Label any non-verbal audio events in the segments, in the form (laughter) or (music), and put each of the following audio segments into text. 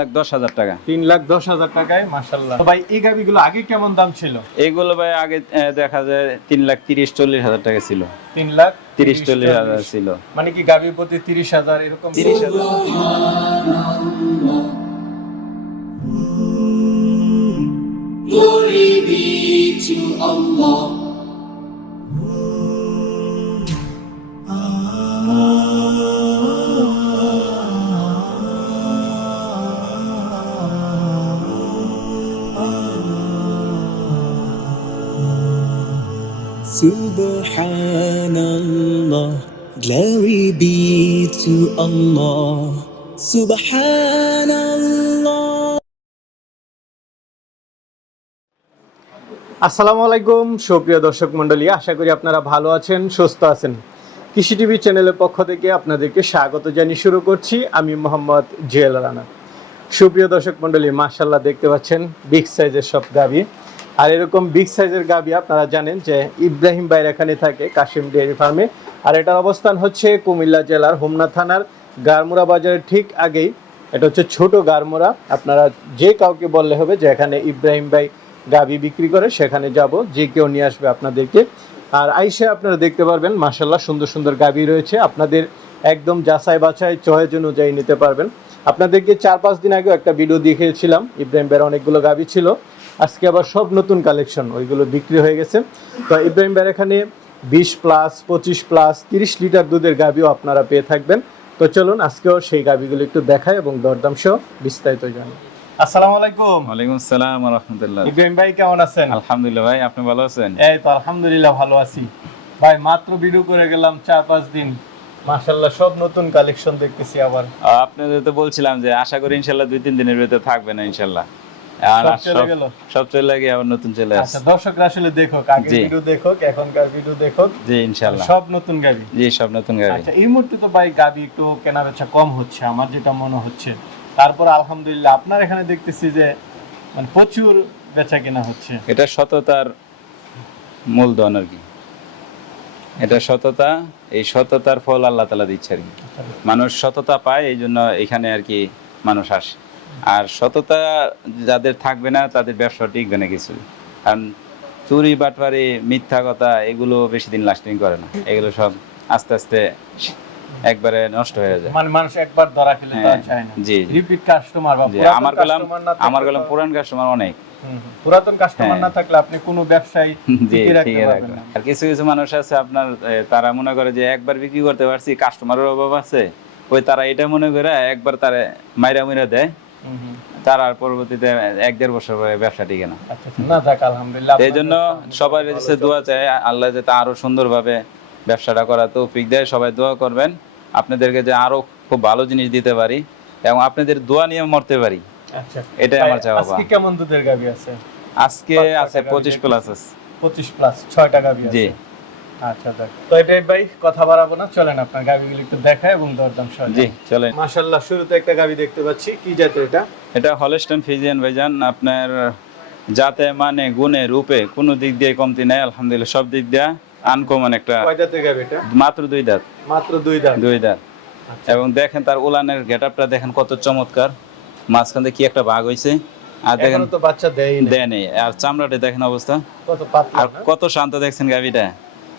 লাখ দশ হাজার টাকা। তিন লাখ দশ হাজার টাকায় মাসাল্লাহ ভাই এই গাবিগুলো আগে কেমন দাম ছিল? এগুলো ভাই আগে আহ, দেখা যায় তিন লাখ তিরিশ চল্লিশ হাজার টাকা ছিল। তিন লাখ তিরিশ চল্লিশ হাজার ছিল। মানে কি গাবি প্রতি তিরিশ হাজার এরকম? তিরিশ হাজার। Glory be to Allah. Subhanallah, glory be to Allah. Subhanallah. আসসালামু আলাইকুম সুপ্রিয় দর্শক মণ্ডলী। আশা করি আপনারা ভালো আছেন সুস্থ আছেন। কৃষি টিভি চ্যানেলের পক্ষ থেকে আপনাদেরকে স্বাগত জানিয়ে শুরু করছি। আমি মোহাম্মদ জুয়েল রানা। সুপ্রিয় দর্শক মণ্ডলী মাশাল্লাহ দেখতে পাচ্ছেন বিগ সাইজের সব গাবি আর এরকম বিগ সাইজের গাবি আপনারা জানেন যে ইব্রাহিম ভাইয়ের এখানে থাকে, কাশিম ডেয়ারি ফার্মে। আর এটার অবস্থান হচ্ছে কুমিল্লা জেলার হোমনা থানার গারমুরা বাজারের ঠিক আগেই। এটা হচ্ছে ছোট গারমুরা আপনারা যে কাউকে বললে হবে যে এখানে ইব্রাহিম ভাই গাবি বিক্রি করে, সেখানে যাব। যে কেউ নিয়ে আসবে আপনাদেরকে। আর আইসে আপনারা দেখতে পারবেন মাসাল্লাহ সুন্দর সুন্দর গাবি রয়েছে। আপনাদের একদম যাচাই বাছাই, চয়েস অনুযায়ী নিতে পারবেন। আপনাদেরকে চার পাঁচ দিন আগেও একটা ভিডিও দেখিয়েছিলাম। ইব্রাহিম ভাইয়ের অনেকগুলো গাবি ছিল। আজকে আবার সব নতুন কালেকশন ওইগুলো বিক্রি হয়ে গেছে। তো ইব্রাহিম ভাইয়ের এখানে বিশ প্লাস পঁচিশ প্লাস তিরিশ লিটার দুধের গাবিও আপনারা পেয়ে থাকবেন। তো চলুন আজকেও সেই গাবিগুলো একটু দেখাই এবং দরদাম সহ বিস্তারিত জানি। আসসালামু আলাইকুম। ওয়ালাইকুম আসসালাম রহমতুল্লাহ। ইব্রাহিম ভাই কেমন আছেন? আলহামদুলিল্লাহ ভাই আপনি ভালো আছেন? এই তো আলহামদুলিল্লাহ ভালো আছি। ভাই মাত্র ভিডিও করে গেলাম চার পাঁচ দিন। মাশাল্লাহ সব নতুন কালেকশন দেখতেছি আবার। আপনাদের তো বলছিলাম যে আশা করি ইনশাল্লাহ দুই তিন দিনের ভিতরে থাকবে না ইনশাল্লাহ সব চলে আবার নতুন চলে আচ্ছা আসছে। দর্শকরা আসলে দেখুক আগের ভিডিও দেখুক এখনকার ভিডিও দেখুক। জি ইনশাল্লাহ। সব নতুন গাড়ি জি সব নতুন গাড়ি আচ্ছা এই মুহূর্তে তো ভাই গাবি একটু কেনা বেচা কম হচ্ছে আমার যেটা মনে হচ্ছে। তারপর আলহামদুলিল্লাহ আপনার এখানে দেখতেছি যে মানে প্রচুর বেচা কেনা হচ্ছে। এটা সততার মূলধন আর কি। এটা সততা এই সততার ফল আল্লাহ তালা দিচ্ছে আর কি। মানুষ সততা পায় এই জন্য এখানে আর কি মানুষ আসে। আর সততা যাদের থাকবে না তাদের ব্যবসা টিকবে না কিছু কারণ চুরি বাটপারি মিথ্যা কথা এগুলো বেশি দিন লাস্টিং করে না এগুলো সব আস্তে আস্তে একবারে নষ্ট হয়ে যায় মানে মানুষ একবার ধরা খেলে তো হ্যাঁ, চায় না জি। রিপিট কাস্টমার বা আমার গেলাম আমার গেলাম পুরান কাস্টমার অনেক। পুরাতন কাস্টমার হ্যাঁ। না থাকলে আপনি কোনো ব্যবসায়ী আর কিছু কিছু মানুষ আছে আপনার তারা মনে করে যে একবার বিক্রি করতে পারছি কাস্টমারের অভাব আছে ওই তারা এটা মনে করে একবার তারা মাইরা মুইরা দেয়। তার আর পরবর্তীতে এক দেড় বছর পরে ব্যবসা টিকে না। আচ্ছা আচ্ছা। না যাক আলহামদুলিল্লাহ। এই জন্য কাছে দোয়া চায় আল্লাহ যাতে আরও সুন্দরভাবে ব্যবসাটা করা তৌফিক দেয়। সবাই দোয়া করবেন। আপনাদেরকে যে আরও খুব ভালো জিনিস দিতে পারি এবং আপনাদের দোয়া নিয়ে মরতে পারি। আচ্ছা। এটাই আমার চাওয়া আজকে কেমন দুধের গাবি আছে? আজকে আছে টাকা পঁচিশ বিক্রি? প্লাস আছে। পঁচিশ প্লাস ছয় টাকা গাবি আছে। জি আচ্ছা দেখ। তো এটাই ভাই কথা বাড়াবো না চলেন আপনার গাবিগুলো একটু দেখায় এবং দরদাম সহ জি চলেন। মাশাল্লাহ শুরুতে একটা গাবি দেখতে পাচ্ছি কি জাতের এটা? এটা হলস্টন ফিজিয়ান ভাইজান আপনার যাতে মানে গুণে রূপে কোনো দিক দিয়ে কমতি নেই আলহামদুলিল্লাহ সব দিক দিয়ে আনকমন একটা কয় জাতের গাবি এটা? মাত্র দুই দাঁত। মাত্র দুই দাম দুই দাঁত। আচ্ছা। এবং দেখেন তার উলানের গেটআপটা দেখেন কত চমৎকার। মাঝখান দিয়ে কি একটা ভাগ হইছে। আর দেখেন তো বাচ্চা দেয়ই না দেয় নেই আর চামড়াটা দেখেন অবস্থা। কত আর কত শান্ত দেখছেন গাভিটা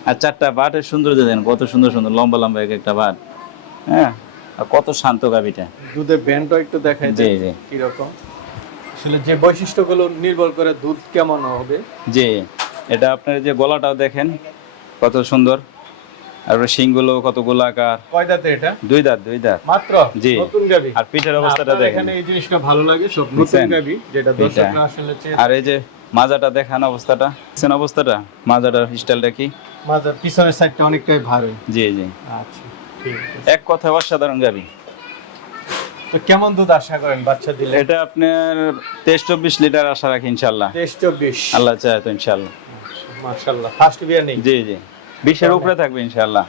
আর চারটা বাটের সুন্দর দেখেন কত সুন্দর সুন্দর লম্বা লম্বা এক একটা বাট হ্যাঁ? আর কত শান্ত গাভিটা। দুধের ব্যান্ডটা একটু দেখাই জি দেয় জি। কীরকম। আসলে যে বৈশিষ্ট্যগুলো নির্ভর করে দুধ কেমন হবে। জি এটা আপনার যে গলাটাও দেখেন কত সুন্দর। আর শিংগুলো কত গোলাকার। কয় দাঁতের এটা? দুই দাঁত দুই দাঁত। মাত্র? জি। নতুন গাবি আর পিঠের অবস্থাটা দেখেন। এখানে এই জিনিসটা ভালো লাগে সব নতুন গাবি যেটা দর্শকরা আসলে আর এই যে মাজাটা দেখান অবস্থাটা। দেখছেন অবস্থাটা মাজাটার স্টাইলটা কি? মাঝার পিছনের সাইডটা অনেকটাই ভারী। জি জি। আচ্ছা ঠিক আছে। এক কথা অসাধারণ গাবি তো কেমন দুধ আশা করেন বাচ্চা দিলে? এটা আপনার তেইশ চব্বিশ লিটার আশা রাখি ইনশাল্লাহ তেইশ চব্বিশ আল্লাহ চায় তো ইনশাল্লাহ মার্শাল্লাহ ফার্স্ট বিয়ার নেই? জি জি। বিশের উপরে থাকবে ইনশাল্লাহ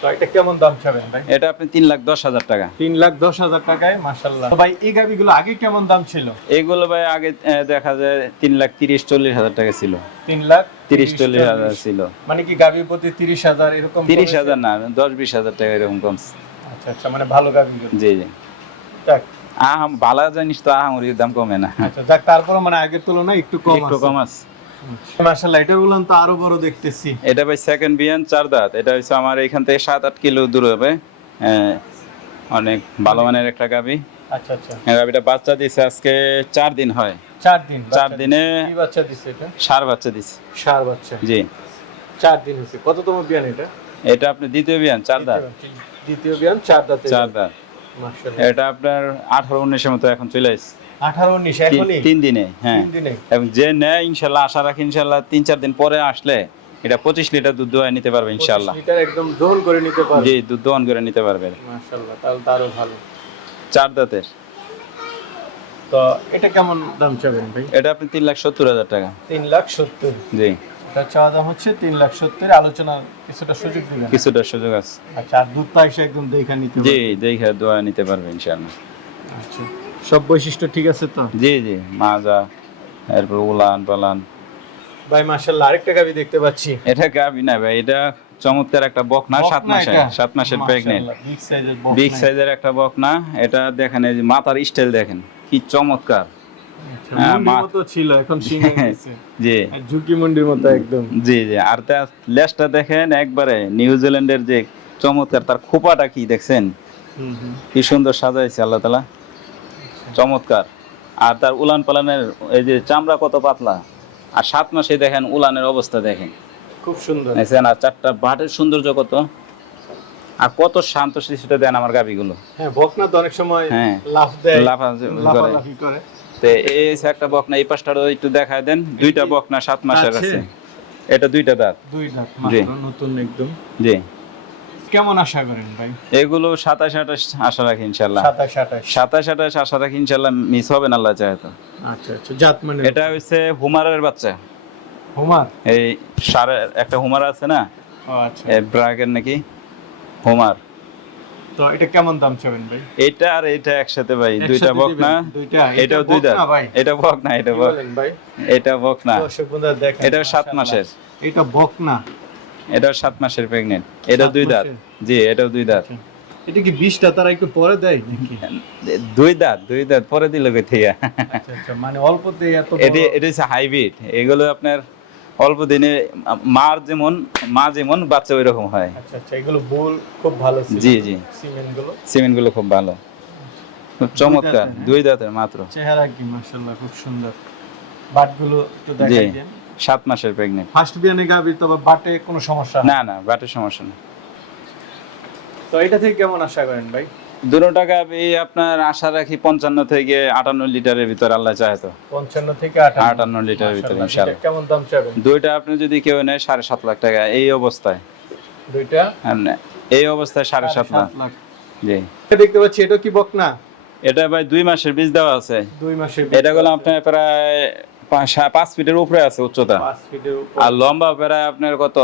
তো এটা কেমন দাম চাবেন ভাই? এটা আপনি তিন লাখ দশ হাজার টাকা। তিন লাখ দশ হাজার টাকায় মার্শাল্লাহ তো ভাই এই গাবিগুলো আগে কেমন দাম ছিল? এগুলো ভাই আগে দেখা যায় তিন লাখ তিরিশ চল্লিশ হাজার টাকা ছিল। তিন লাখ তিরিশ চল্লিশ হাজার ছিল। মানে কি প্রতি তিরিশ হাজার এরকম তিরিশ হাজার না দশ বিশ হাজার টাকা এরকম কমছে। আচ্ছা আচ্ছা মানে ভালো জি জি। আহাম ভালো জিনিস তো আহামরির দাম কমে না। আচ্ছা যাক তারপরে মানে আগের তুলনায় একটু কম একটু কম আছে। মাশাআল্লাহ এটার উলান তো আরও বড় দেখতেছি। এটা ভাই সেকেন্ড বিয়ান চার দাঁত। এটা হচ্ছে আমার এখান থেকে সাত আট কিলো দূর হবে। হ্যাঁ, অনেক ভালো মানের একটা গাবি আচ্ছা আচ্ছা। গাবিটা বাচ্চা দিছে আজকে চার দিন হয়। চার দিন চার দিনে কি বাচ্চা দিছে এটা? সার বাচ্চা দিছে। সার বাচ্চা। জি। চার দিন হয়েছে। কততম বিয়ান এটা? এটা আপনি দ্বিতীয় বিয়ান চার দাঁত। দ্বিতীয় বিয়ান চার দাঁতে চার দাঁত। এটা আপনার আঠারো উনিশের মতো এখন চলে আসছে। আঠারো উনিশ তিন- এখনই? তিন দিনে হ্যাঁ। এবং যে নেয় ইনশাল্লাহ আশা রাখি ইনশাল্লাহ তিন চার দিন পরে আসলে এটা পঁচিশ লিটার দুধ দোয়া নিতে পারবে ইনশাল্লাহ লিটার একদম দহন করে নিতে পারবে। জি দুধ দোয়ান করে নিতে পারবে। মাশাআল্লাহ তাহলে তো আরও ভালো। চার দাঁতের তো এটা কেমন দাম চাবেন ভাই? এটা আপনি তিন লাখ সত্তর হাজার টাকা। তিন লাখ সত্তর। জি। এটা চাওয়া দাম হচ্ছে তিন লাখ সত্তর। আলোচনার কিছুটা সুযোগ দিবেন। কিছুটা সুযোগ আছে। আচ্ছা আর দুধটা এসে একদম দেখা নিতে জি। দেখে দোয়া নিতে পারবে ইনশাল্লাহ আচ্ছা সব বৈশিষ্ট্য ঠিক আছে তো? জি জি মাজা এরপর উলান পালান ভাই মাশাআল্লাহ আরেকটা গাবি দেখতে পাচ্ছি। এটা গাবি না ভাই এটা চমৎকার একটা বকনা সাত মাসের? সাত মাসের প্রেগনেন্ট বিগ সাইজের একটা বকনা এটা দেখেন এই যে মাথার স্টাইল দেখেন কি চমৎকার। আচ্ছা, হ্যাঁ, মুন্ডির মা- মতো ছিল এখন (laughs) সিং গেছে। জি। ঝুঁকি মুন্ডির মতো একদম। জি জি আর তার লেজটা দেখেন একবারে নিউজিল্যান্ডের যে চমৎকার তার খোপাটা কি দেখছেন। কি সুন্দর সাজাইছে আল্লাহ তালা। চমৎকার। আর তার উলান পালানের এই যে চামড়া কত পাতলা? আর সাত মাসে দেখেন উলানের অবস্থা দেখেন। খুব সুন্দর। দেখছেন আর চারটা বাটের সৌন্দর্য কত। আর কত শান্ত শিশুটা দেন আমার গাবিগুলো হ্যাঁ বকনা তো অনেক সময় হ্যাঁ। লাফ দেয় লাফালাফি করে। তো এই একটা বকনা এই পাশটারও একটু দেখায় দেন। দুইটা বকনা সাত মাসের আছে? এটা দুইটা দাঁত। দুই। মাত্র নতুন একদম। জি। কেমন আশা করেন ভাই? এগুলো সাতাশ আঠাশ আশা রাখি ইনশাল্লাহ সাতাশ আঠাশ। সাতাশ আঠাশ আশা রাখি ইনশাল্লাহ মিস হবে না আল্লাহ চাহে তো। আচ্ছা আচ্ছা জাত মানে এটা হচ্ছে হুমারের বাচ্চা। হুমার? এই সারের একটা হুমার আছে না? আচ্ছা। ব্রাগের নাকি? হুমার। তো এটা কেমন দাম চাবেন ভাই? এটা আর এটা একসাথে ভাই দুইটা বক না? এটাও দুই দাঁত? এটা বক না এটা বক? ভাই? এটা বক না। এটাও সাত মাসের। এটা বকনা এটাও সাত মাসের প্রেগনেন্ট সাত দুই দাঁত। জি এটাও দুই দাঁত। আচ্ছা। এটা কি বিষটা তারা একটু পরে দেয় দুই দাঁত দুই দাঁত পরে দিল কে থেকে আচ্ছা মানে অল্পতে এত এটি এটা হাইব্রিড এগুলো আপনার অল্প দিনে মার যেমন মা যেমন বাচ্চা ওই রকম হয়। আচ্ছা আচ্ছা এগুলো বোল খুব ভালো জি জি। সিমেন্টগুলো খুব ভালো। খুব চমৎকার হ্যাঁ? দুই দাঁতের মাত্র। চেহারা কি মাশাআল্লাহ খুব সুন্দর। বাটগুলো একটু দেখাই দেন। সাত মাসের প্রেগনেন্ট ফার্স্ট বিয়ানে গাবি তো বাটে কোনো সমস্যা না। না বাটের সমস্যা না। তো এটা থেকে কেমন আশা করেন ভাই? দুটো টাকা এই আপনার আশা রাখি পঞ্চান্ন থেকে আটান্ন লিটারের ভিতর আল্লাহ চাহে তো। পঞ্চান্ন থেকে আটান্ন। লিটারের ভিতরে মাশাআল্লাহ, কেমন দাম চাবেন দুইটা আপনি যদি কেউ নেয় সাড়ে সাত লাখ টাকা এই অবস্থায়। দুইটা? এই অবস্থায় সাড়ে সাত লাখ। জি। দেখতে পাচ্ছি এটা কি বকনা? এটা ভাই দুই মাসের বীজ দেওয়া আছে। দুই মাসের এটা গুলো আপনার প্রায় পাঁচ ফিটের উপরে আছে উচ্চতা। আর লম্বা প্রায় আপনার কত?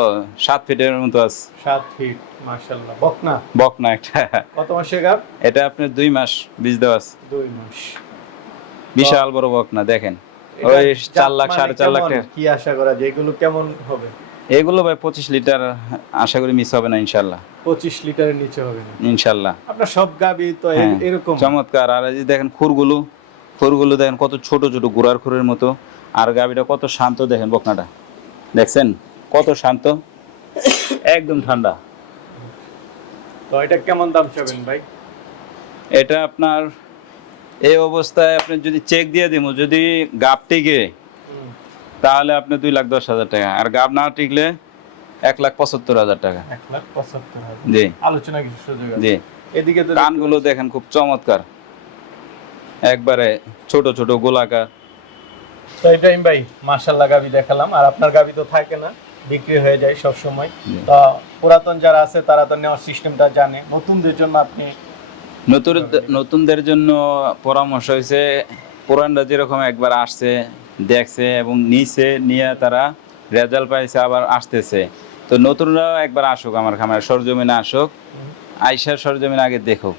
সাত ফিটের মতো আছে। সাত ফিট মাশাআল্লাহ। বকনা? বক না একটা। কত মাসের গাব? এটা আপনার দুই মাস বীজ দেওয়া আছে। দুই মাস। বিশাল বড় বক না দেখেন ওই চার লাখ মানে সাড়ে চার লাখ টাকা। কি আশা করা যায়? এগুলো কেমন হবে? এগুলো ভাই পঁচিশ লিটার আশা করি মিস হবে না ইনশাল্লাহ পঁচিশ লিটারের নিচে হবে না। ইনশাল্লাহ আপনার সব গাবি তো হ্যাঁ, এরকম। চমৎকার। আর এই যে দেখেন খুরগুলো খুরগুলো দেখেন কত ছোট ছোট গুড়ার খুরের মতো। আর গাবিটা কত শান্ত দেখেন বকনাটা। দেখছেন? কত শান্ত? একদম ঠান্ডা। তো এটা কেমন দাম চাবেন ভাই? এটা আপনার এই অবস্থায় আপনি যদি চেক দিয়ে দিব যদি গাব টিকে তাহলে আপনি দুই লাখ দশ হাজার টাকা। আর গাব না টিকলে এক লাখ পঁচাত্তর হাজার টাকা। এক লাখ পঁচাত্তর জি। আলোচনা কিছু সুযোগ জি। এদিকে তো কানগুলো দেখেন খুব চমৎকার। একবারে ছোট ছোট গোলাকার। তো এটাই ভাই মাশাল্লাহ গাবি দেখালাম। আর আপনার গাবি তো থাকে না বিক্রি হয়ে যায় সব সময় তো পুরাতন যারা আছে তারা তো নেওয়ার সিস্টেমটা জানে। নতুনদের জন্য আপনি নতুন নতুনদের জন্য পরামর্শ হয়েছে পুরানরা যেরকম একবার আসছে দেখছে এবং নিছে নিয়ে তারা রেজাল্ট পাইছে আবার আসতেছে। তো নতুনরাও একবার আসুক আমার খামার সরজমিনে আসুক। আইসার সরজমিন আগে দেখুক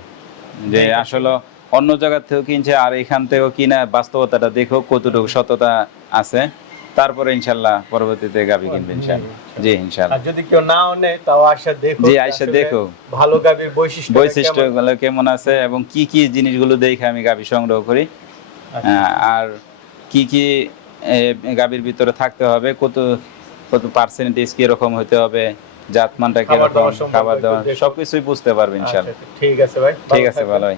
যে আসলে অন্য জায়গা থেকেও কিনছে আর এখান থেকেও কিনা বাস্তবতাটা দেখো কতটুকু সততা আছে। তারপরে ইনশাল্লাহ পরবর্তীতে গাভি কিনবে ইনশাল্লাহ। জি ইনশাল্লাহ। যদি কেউ নেয় তাও আসা দেখো জি, আসলে দেখো। ভালো গাভীর বৈশিষ্ট্য বৈশিষ্ট্যগুলো কেমন আছে এবং কি কি জিনিসগুলো দেখে আমি গাভি সংগ্রহ করি। আচ্ছা। আর কি কি এ, গাভীর ভিতরে থাকতে হবে কত কত পার্সেন্টেজ কীরকম হতে হবে জাতমানটা কীরকম খাবার দাবার সবকিছুই বুঝতে পারবে ইনশাল্লাহ। ঠিক আছে ভাই। ঠিক আছে ভালো ভাই